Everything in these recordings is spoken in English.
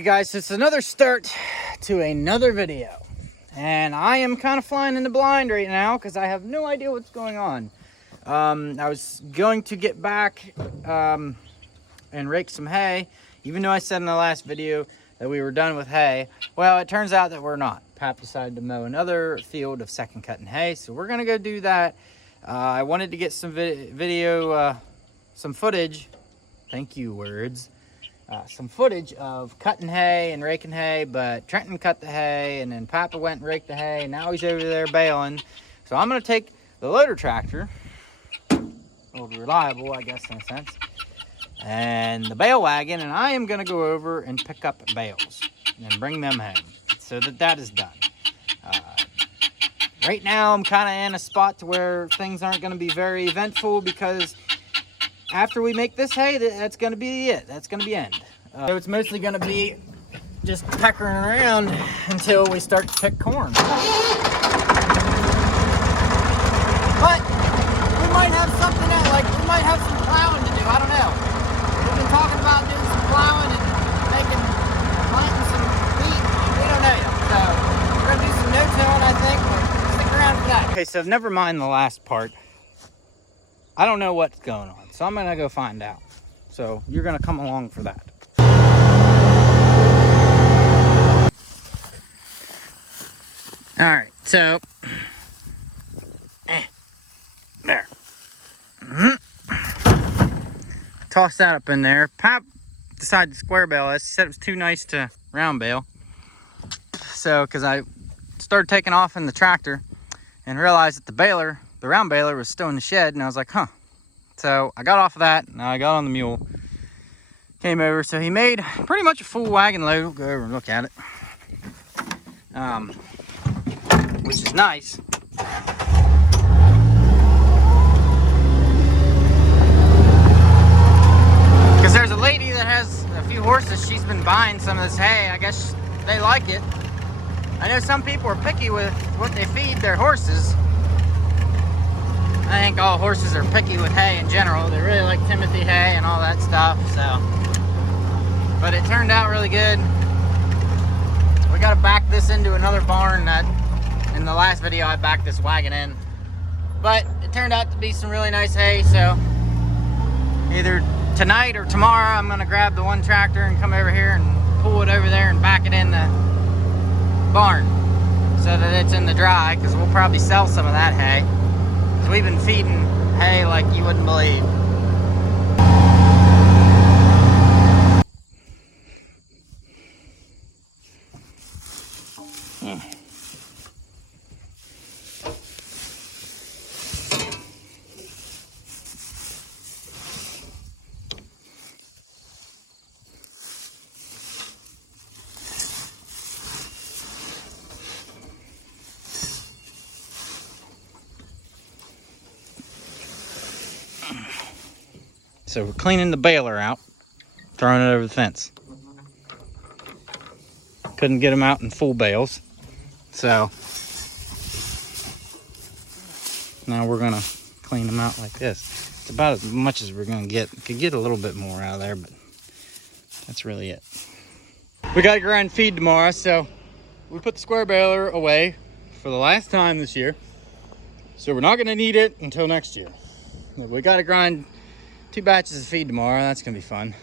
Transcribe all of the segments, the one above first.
Hey guys, it's another start to another video, and I am kind of flying in the blind right now because I have no idea what's going on. I was going to get back and rake some hay, even though I said in the last video that we were done with hay. Well, it turns out that we're not. Pap decided to mow another field of second cutting hay, so we're gonna go do that. I wanted to get some some footage. Thank you, words. Some footage of cutting hay and raking hay, but Trenton cut the hay, and then Papa went and raked the hay, and now he's over there baling. So I'm going to take the loader tractor, a little reliable, I guess, in a sense, and the bale wagon, and I am going to go over and pick up bales and bring them home so that is done. Right now, I'm kind of in a spot to where things aren't going to be very eventful because after we make this hay, that's going to be it. That's going to be end. So it's mostly going to be just peckering around until we start to pick corn. But we might have something else, like we might have some plowing to do. I don't know. We've been talking about doing some plowing and planting some wheat. We don't know yet. So we're going to do some no-tilling, I think. Stick around for that. Okay, so never mind the last part. I don't know what's going on, so I'm gonna go find out. So you're gonna come along for that. All right, so there. Toss that up in there. Pap decided to square bale this. He said it was too nice to round bale. So, because I started taking off in the tractor and realized that the round baler was still in the shed, and I was like, huh. So I got off of that, and I got on the mule, came over. So he made pretty much a full wagon load. We'll go over and look at it, which is nice. Because there's a lady that has a few horses. She's been buying some of this hay. I guess they like it. I know some people are picky with what they feed their horses. I think all horses are picky with hay in general. They really like Timothy hay and all that stuff, so. But it turned out really good. We gotta back this into another barn that, in the last video, I backed this wagon in. But it turned out to be some really nice hay, so either tonight or tomorrow, I'm gonna grab the one tractor and come over here and pull it over there and back it in the barn so that it's in the dry, because we'll probably sell some of that hay. We've been feeding hay like you wouldn't believe. So we're cleaning the baler out, throwing it over the fence. Couldn't get them out in full bales, so now we're gonna clean them out like this. It's about as much as we're gonna get. Could get a little bit more out of there, but that's really it. We gotta grind feed tomorrow, so we put the square baler away for the last time this year. So we're not gonna need it until next year. We gotta grind 2 batches of feed tomorrow. That's gonna be fun.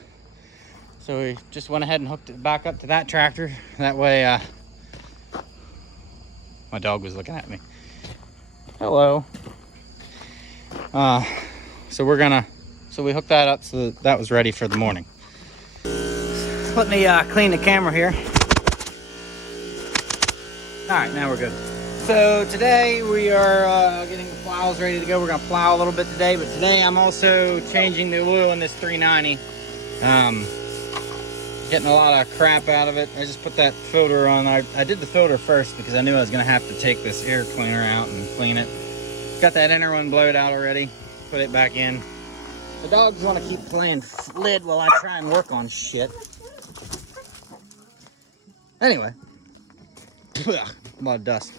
So we just went ahead and hooked it back up to that tractor. That way, my dog was looking at me. Hello. So we hooked that up so that was ready for the morning. Let me clean the camera here. All right, now we're good. So today we are getting the plows ready to go. We're gonna plow a little bit today, but today I'm also changing the oil in this 390. Getting a lot of crap out of it. I just put that filter on. I did the filter first because I knew I was gonna have to take this air cleaner out and clean it. Got that inner one blowed out already. Put it back in. The dogs want to keep playing lid while I try and work on shit. Anyway, a lot of dust.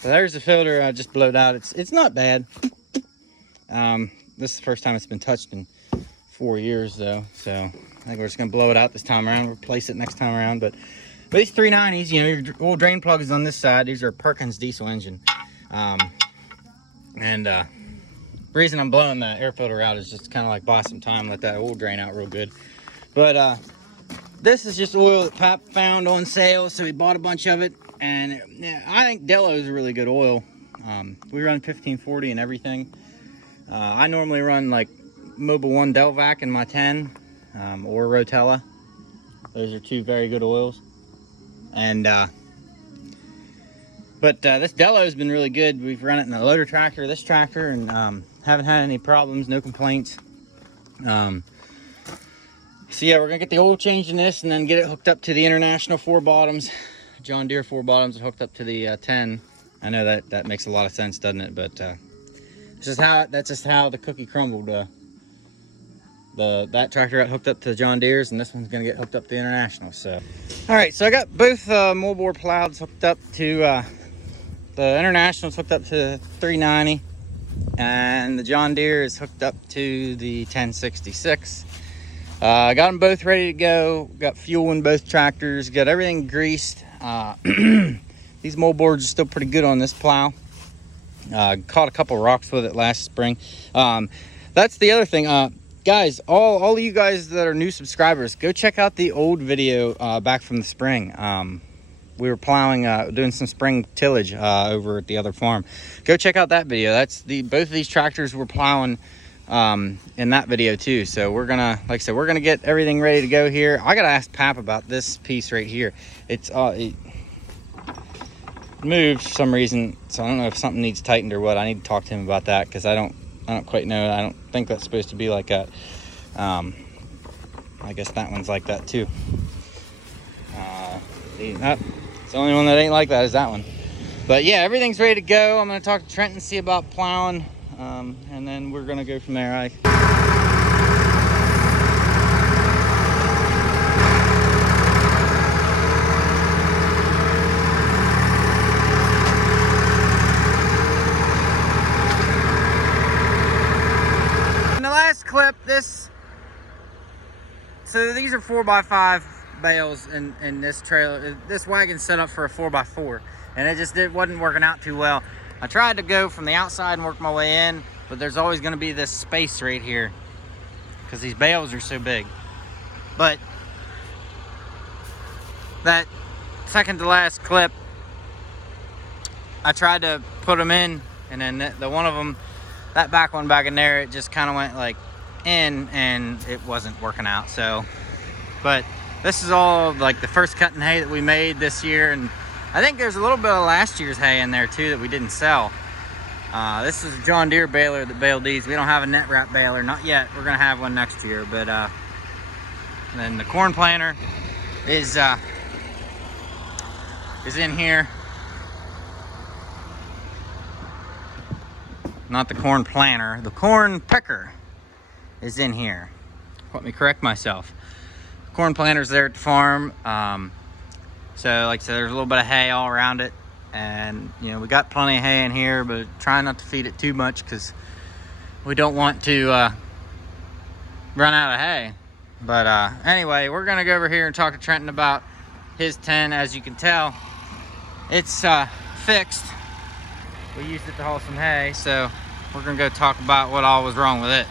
So there's the filter I just blowed out. It's not bad. This is the first time it's been touched in 4 years though, so I think we're just gonna blow it out this time around, replace it next time around. But these 390s, you know, your oil drain plug is on this side. These are Perkins diesel engine. The reason I'm blowing the air filter out is just kind of like buy some time, let that oil drain out real good. But this is just oil that Pap found on sale, so he bought a bunch of it. And yeah, I think Dello is a really good oil. We run 1540 and everything. I normally run like Mobil 1 Delvac in my 10, or Rotella. Those are two very good oils. And this Dello has been really good. We've run it in the loader tractor, this tractor, and haven't had any problems, no complaints. So yeah, we're gonna get the oil changed in this and then get it hooked up to the International 4 bottoms, John Deere 4 bottoms, hooked up to the 10. I know that makes a lot of sense, doesn't it? But that's just how the cookie crumbled. That tractor got hooked up to the John Deere's, and this one's gonna get hooked up to the International. So, all right, so I got both moldboard plows hooked up to the International's hooked up to 390, and the John Deere is hooked up to the 1066. I got them both ready to go. Got fuel in both tractors. Got everything greased. These moldboards are still pretty good on this plow. Caught a couple rocks with it last spring. That's the other thing. Guys, all of you guys that are new subscribers, go check out the old video back from the spring. We were plowing, doing some spring tillage over at the other farm. Go check out that video. Both of these tractors were plowing in that video too. So we're gonna, like I said, we're gonna get everything ready to go here. I gotta ask Pap about this piece right here. It moved for some reason, so I don't know if something needs tightened or what. I need to talk to him about that, because I don't quite know. I don't think that's supposed to be like that. I guess that one's like that too. It's the only one that ain't like that is that one. But yeah, everything's ready to go. I'm gonna talk to Trenton, see about plowing, and then we're gonna go from there. Clip this, so these are 4x5 bales in this trailer. This wagon's set up for a 4x4, and it wasn't working out too well. I tried to go from the outside and work my way in, but there's always going to be this space right here because these bales are so big. But that second to last clip, I tried to put them in, and then the one of them, that back one back in there, it just kind of went like in, and it wasn't working out. So, but this is all like the first cutting hay that we made this year, and I think there's a little bit of last year's hay in there too that we didn't sell. This is a John Deere baler that baled these. We don't have a net wrap baler, not yet. We're gonna have one next year. But and then the corn planter is in here. Not the corn planter, the corn picker is in here. Let me correct myself. Corn planter's there at the farm. So like I said, there's a little bit of hay all around it, and you know, we got plenty of hay in here, but try not to feed it too much because we don't want to run out of hay. But anyway, we're gonna go over here and talk to Trenton about his 10. As you can tell, it's fixed. We used it to haul some hay, so we're gonna go talk about what all was wrong with it.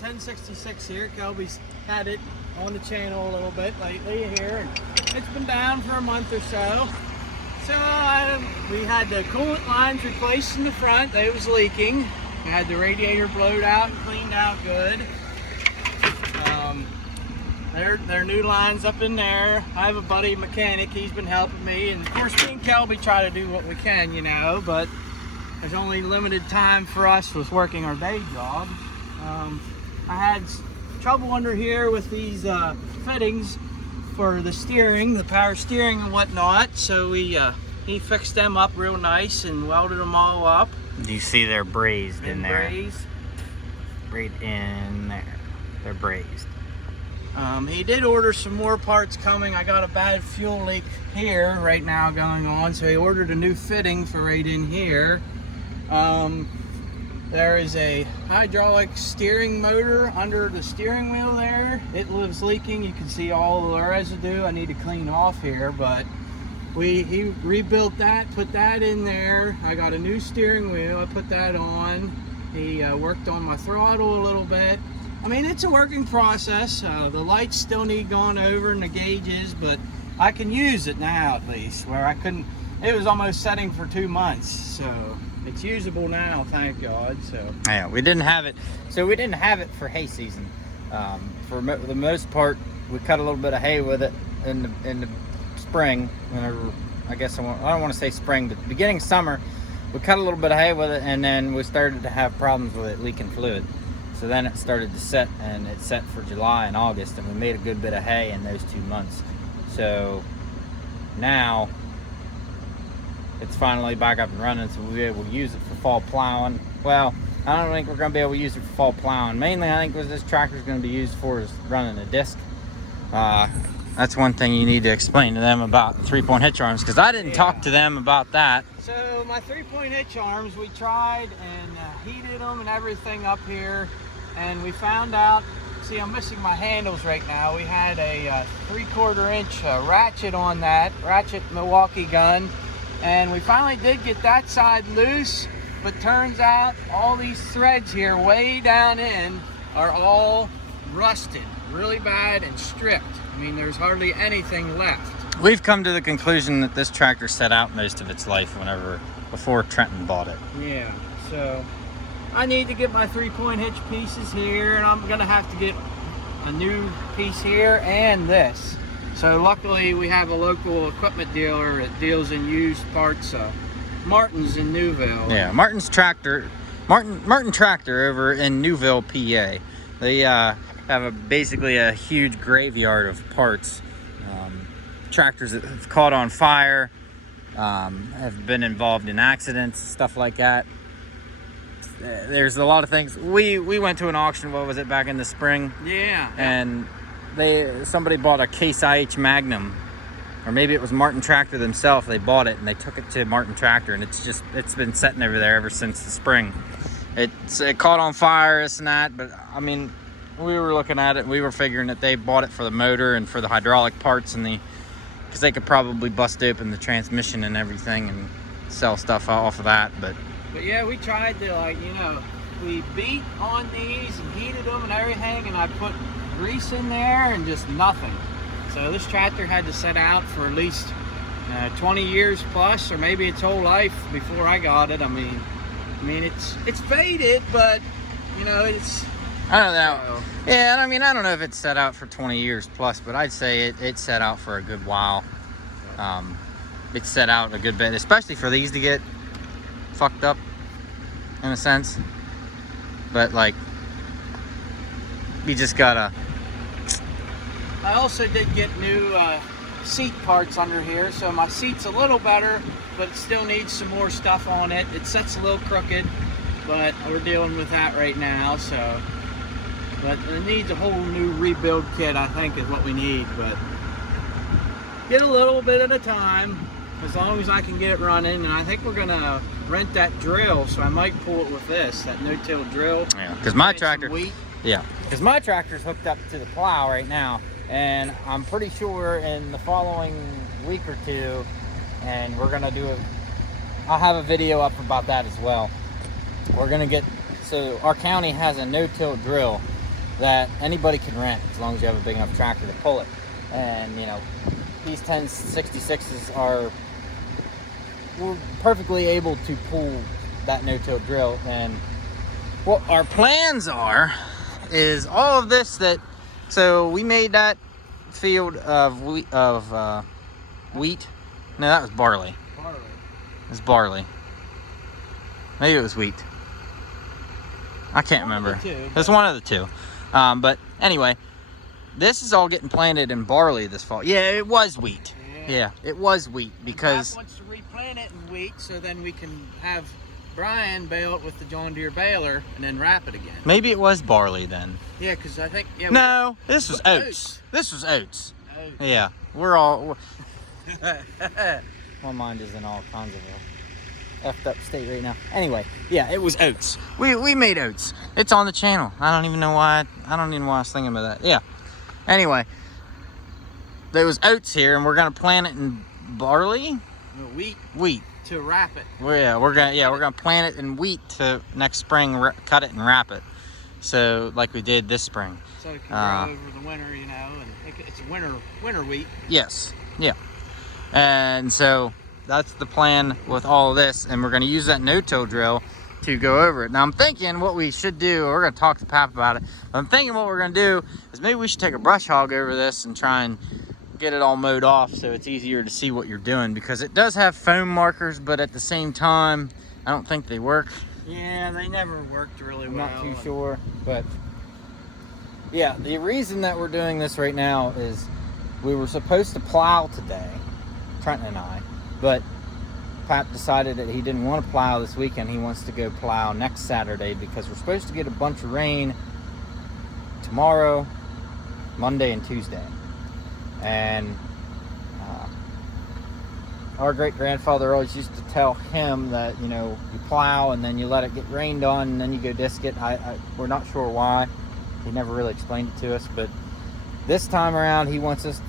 1066 here. Kelby's had it on the channel a little bit lately here, and it's been down for a month or so. So we had the coolant lines replaced in the front. They was leaking. We had the radiator blowed out and cleaned out good. There are new lines up in there. I have a buddy mechanic. He's been helping me, and of course me and Kelby try to do what we can, you know, but there's only limited time for us with working our day jobs. I had trouble under here with these fittings for the steering, the power steering and whatnot, so he fixed them up real nice and welded them all up. You see they're brazed in there. Brazed. Right in there. They're brazed. He did order some more parts coming. I got a bad fuel leak here right now going on, so he ordered a new fitting for right in here. There is a hydraulic steering motor under the steering wheel there. It was leaking. You can see all the residue I need to clean off here, but he rebuilt that, put that in there. I got a new steering wheel. I put that on. He worked on my throttle a little bit. I mean, it's a working process. The lights still need going over and the gauges, but I can use it now at least, where I couldn't. It was almost setting for 2 months, so it's usable now, thank God. So yeah, we didn't have it. So we didn't have it for hay season. For the most part, we cut a little bit of hay with it in the spring. Whenever, I guess I don't want to say spring, but beginning summer, we cut a little bit of hay with it, and then we started to have problems with it leaking fluid. So then it started to set, and it set for July and August, and we made a good bit of hay in those 2 months. So now it's finally back up and running, so we'll be able to use it for fall plowing. Well, I don't think we're going to be able to use it for fall plowing. Mainly, I think what this tractor is going to be used for is running a disc. That's one thing you need to explain to them about 3-point hitch arms, because I didn't talk to them about that. So my 3-point hitch arms, we tried and heated them and everything up here, and we found out, see, I'm missing my handles right now. We had a 3/4 inch ratchet on that, ratchet Milwaukee gun, and we finally did get that side loose, but turns out all these threads here way down in are all rusted really bad and stripped. I mean, there's hardly anything left. We've come to the conclusion that this tractor set out most of its life before Trenton bought it. Yeah, so I need to get my 3-point hitch pieces here, and I'm gonna have to get a new piece here and this. So luckily we have a local equipment dealer that deals in used parts. Martin's in Newville. Yeah, Martin Tractor over in Newville, PA. They have basically a huge graveyard of parts. Tractors that have caught on fire, have been involved in accidents, stuff like that. There's a lot of things. We went to an auction, what was it, back in the spring? Yeah. And somebody bought a Case IH Magnum, or maybe it was Martin Tractor themselves. They bought it and they took it to Martin Tractor, and it's been sitting over there ever since the spring. It caught on fire, this and that, but I mean, we were looking at it and we were figuring that they bought it for the motor and for the hydraulic parts, and because they could probably bust open the transmission and everything and sell stuff off of that. But yeah, we tried to, we beat on these and heated them and everything, and I put grease in there and just nothing. So this tractor had to set out for at least 20 years plus, or maybe its whole life before I got it. I mean it's faded, but it's, I don't know. Yeah, I mean, I don't know if it's set out for 20 years plus, but I'd say it set out for a good while. It's set out a good bit, especially for these to get fucked up, in a sense. But we just gotta. I also did get new seat parts under here, so my seat's a little better, but it still needs some more stuff on it. It sits a little crooked, but we're dealing with that right now. So, but it needs a whole new rebuild kit, I think, is what we need. But get a little bit at a time, as long as I can get it running. And I think we're gonna rent that drill, so I might pull it with this, that no-till drill. Yeah, because my tractor. Yeah, because my tractor's hooked up to the plow right now, and I'm pretty sure in the following week or two, and we're gonna I'll have a video up about that as well. We're gonna so our county has a no-till drill that anybody can rent as long as you have a big enough tractor to pull it. And these 1066s we're perfectly able to pull that no-till drill. And what our plans is all of this so we made that field of wheat. No, that was barley. It was barley. Maybe it was wheat. I can't remember. It's one of the two. But anyway, this is all getting planted in barley this fall. Yeah, it was wheat. Yeah, it was wheat because Pap wants to replant it in wheat, so then we can have Brian bale it with the John Deere baler and then wrap it again. Maybe it was barley then. Yeah, because I think no, this was oats. This was oats. Yeah, we're all. My mind is in all kinds of effed up state right now. Anyway, yeah, it was oats. We made oats. It's on the channel. I don't even know why I was thinking about that. Yeah. Anyway, there was oats here, and we're gonna plant it in barley. No, wheat. Wheat. To wrap it. We're gonna plant it in wheat to next spring cut it and wrap it. So like we did this spring. So it can grow over the winter, you know, and it's winter wheat. Yes. Yeah. And so that's the plan with all of this, and we're going to use that no-till drill to go over it. Now I'm thinking what we should do, we're going to talk to Pap about it, but I'm thinking what we're going to do is maybe we should take a brush hog over this and try and get it all mowed off so it's easier to see what you're doing, because it does have foam markers, but at the same time I don't think they work. Yeah, they never worked really well. I'm not too sure, but yeah, the reason that we're doing this right now is we were supposed to plow today, Trenton and I, but Pap decided that he didn't want to plow this weekend. He wants to go plow next Saturday because we're supposed to get a bunch of rain tomorrow, Monday, and Tuesday. And our great-grandfather always used to tell him that, you know, you plow and then you let it get rained on and then you go disc it. We're not sure why. He never really explained it to us, but this time around he wants us,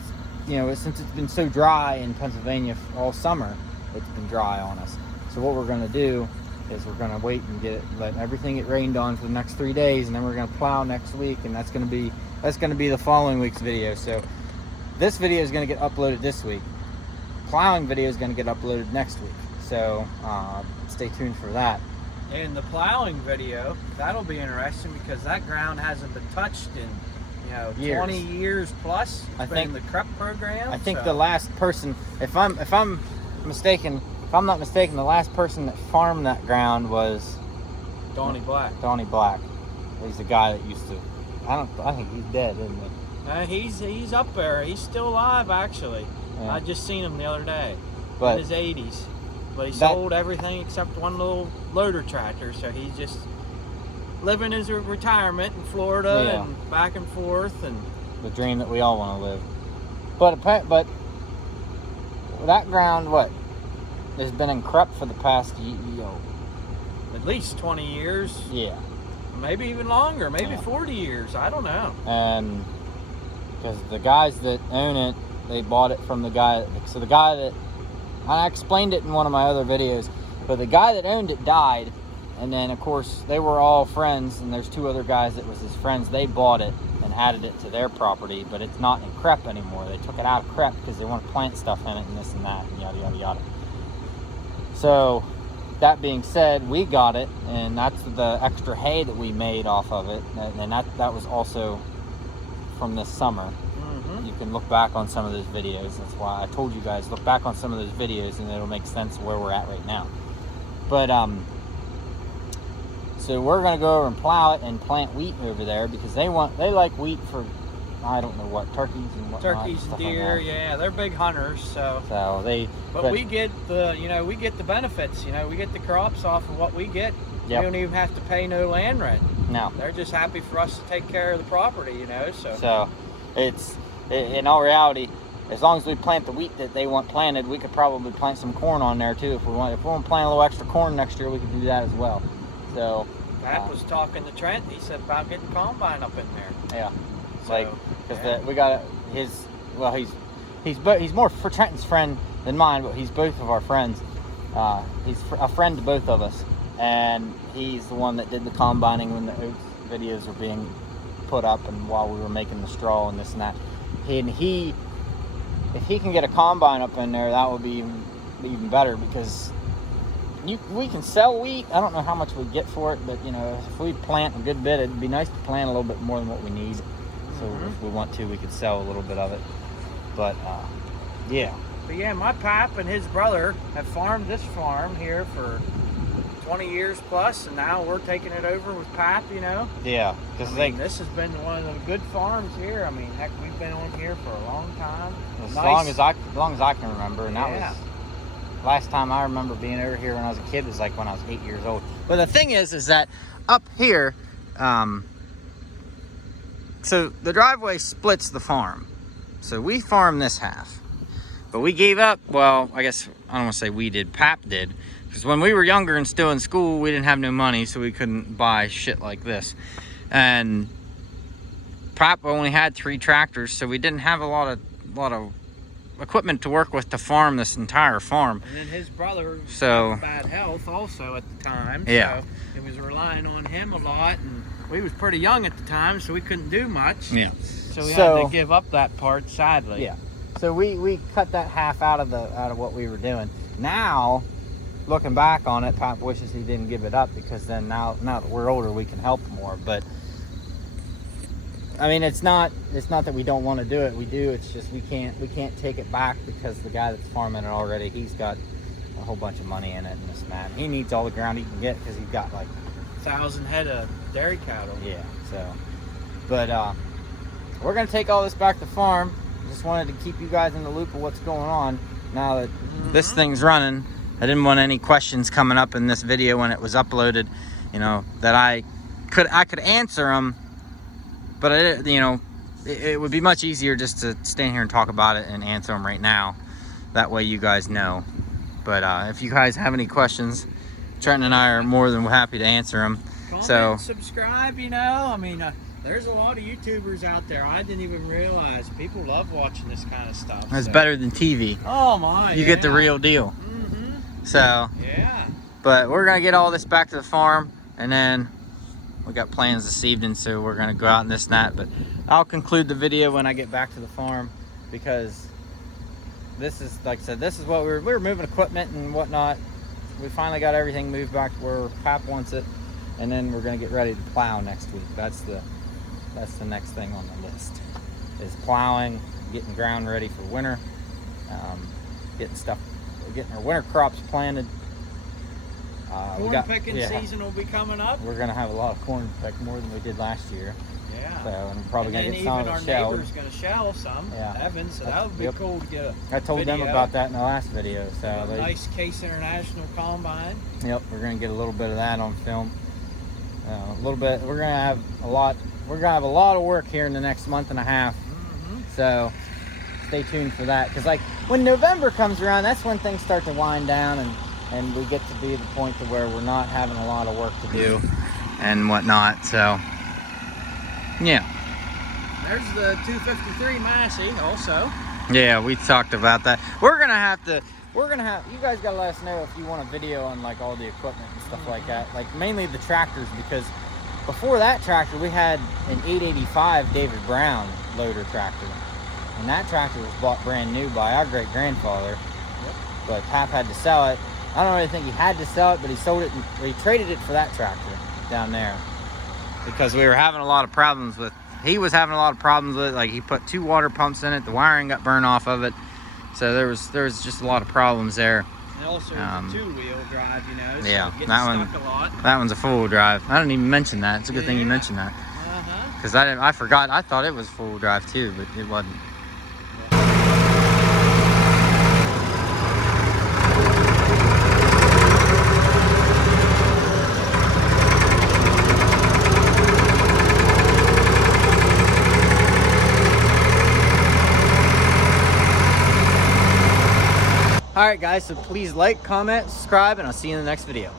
you know, since it's been so dry in Pennsylvania all summer, it's been dry on us. So what we're going to do is we're going to wait and let everything get rained on for the next 3 days, and then we're going to plow next week, and that's going to be the following week's video. So this video is going to get uploaded this week. Plowing video is going to get uploaded next week. So stay tuned for that. And the plowing video, that'll be interesting because that ground hasn't been touched in, you know, 20 years plus. It's been in the CREP program. I think the last person, if I'm not mistaken, the last person that farmed that ground was Donnie Black. Donnie Black. He's the guy that used to. I think he's dead, isn't he? He's up there. He's still alive, actually. Yeah. I just seen him the other day. But in his 80s. But he sold everything except one little loader tractor, so he's just living his retirement in Florida and back and forth, and the dream that we all want to live. But that ground, has been in CREP for the past at least 20 years. Yeah. Maybe even longer, maybe 40 years. I don't know. And because the guys that own it, they bought it from the guy. So the guy that, I explained it in one of my other videos, but the guy that owned it died, and then of course they were all friends, and there's 2 other guys that was his friends. They bought it and added it to their property, but it's not in CREP anymore. They took it out of CREP because they want to plant stuff in it and this and that and yada yada yada. So that being said, we got it, and that's the extra hay that we made off of it, and that was also from this summer. You can look back on some of those videos. That's why I told you guys, look back on some of those videos and it'll make sense of where we're at right now. But so we're gonna go over and plow it and plant wheat over there because they like wheat for, I don't know what, turkeys and whatnot. Turkeys and deer, like yeah, they're big hunters. So but we get the benefits. You know, we get the crops off of what we get. Yep. We don't even have to pay no land rent. No, they're just happy for us to take care of the property. You know, so it's. In all reality, as long as we plant the wheat that they want planted, we could probably plant some corn on there too. If we want to plant a little extra corn next year, we could do that as well. So Pat was talking to Trent. He said about getting combine up in there. Yeah, so, because we got he's more for Trenton's friend than mine, but he's both of our friends. He's a friend to both of us, and he's the one that did the combining when the oats videos were being put up and while we were making the straw and this and that. And if he can get a combine up in there, that would be even better, because we can sell wheat. I don't know how much we get for it, but you know, if we plant a good bit, it'd be nice to plant a little bit more than what we need. So if we want to, we could sell a little bit of it. But yeah. But yeah, my Pap and his brother have farmed this farm here for 20 years plus, and now we're taking it over with Pap, you know. Yeah, because this has been one of the good farms here. I mean, heck, we've been on here for a long time. As long as I can remember, and that was last time I remember being over here when I was a kid was like when I was 8 years old. But the thing is that up here, so the driveway splits the farm. So we farm this half, but we gave up. Well, I guess I don't want to say we did. Pap did. Because when we were younger and still in school, we didn't have no money, so we couldn't buy shit like this. And Pap only had 3 tractors, so we didn't have a lot of equipment to work with to farm this entire farm. And then his brother So had bad health also at the time. Yeah. So it was relying on him a lot, and we was pretty young at the time, so we couldn't do much. Yeah. So we had to give up that part, sadly. Yeah. So we cut that half out of what we were doing. Now, looking back on it, Pap wishes he didn't give it up, because then now that we're older, we can help more. But I mean, it's not that we don't want to do it. We do. It's just we can't take it back, because the guy that's farming it already, he's got a whole bunch of money in it and this and that. He needs all the ground he can get, because he's got like 1,000 head of dairy cattle. Yeah. So, but we're gonna take all this back to the farm. Just wanted to keep you guys in the loop of what's going on now that this thing's running. I didn't want any questions coming up in this video when it was uploaded, you know, that I could answer them. But it would be much easier just to stand here and talk about it and answer them right now. That way you guys know. But if you guys have any questions, Trenton and I are more than happy to answer them. Comment, subscribe, you know. I mean, there's a lot of YouTubers out there. I didn't even realize. People love watching this kind of stuff. It's better than TV. Oh, my. You get the real deal. So, yeah. But we're going to get all this back to the farm, and then we got plans this evening, so we're going to go out and this and that. But I'll conclude the video when I get back to the farm, because this is, like I said, this is what we were moving equipment and whatnot. We finally got everything moved back to where Pap wants it, and then we're going to get ready to plow next week. That's the next thing on the list, is plowing, getting ground ready for winter, getting our winter crops planted. Corn picking season will be coming up. We're gonna have a lot of corn picked, more than we did last year. Yeah. So, and we're probably gonna get some of it shelled. Even our neighbor's gonna shell some. Yeah. Evan, so that would be cool to get a I told them about that in the last video. So a nice Case International combine. Yep, we're gonna get a little bit of that on film. A little bit. We're gonna have a lot. We're gonna have a lot of work here in the next month and a half. So stay tuned for that. Because like when November comes around, that's when things start to wind down, and we get to be at the point to where we're not having a lot of work to do and whatnot. So yeah. There's the 253 Massey also. Yeah, we talked about that. We're gonna have, you guys gotta let us know if you want a video on like all the equipment and stuff like that. Like mainly the tractors, because before that tractor we had an 885 David Brown loader tractor. And that tractor was bought brand new by our great grandfather. Yep. But Pap had to sell it. I don't really think he had to sell it, but he sold it, and he traded it for that tractor down there. Because we were having a lot of problems with, he was having a lot of problems with it. Like he put 2 water pumps in it, the wiring got burned off of it. So there was just a lot of problems there. And also it's a 2-wheel drive, you know, so yeah, it gets that stuck a lot. That one's a 4-wheel drive. I didn't even mention that. It's a good thing you mentioned that. Because I forgot, I thought it was 4-wheel drive too, but it wasn't. Alright guys, so please like, comment, subscribe, and I'll see you in the next video.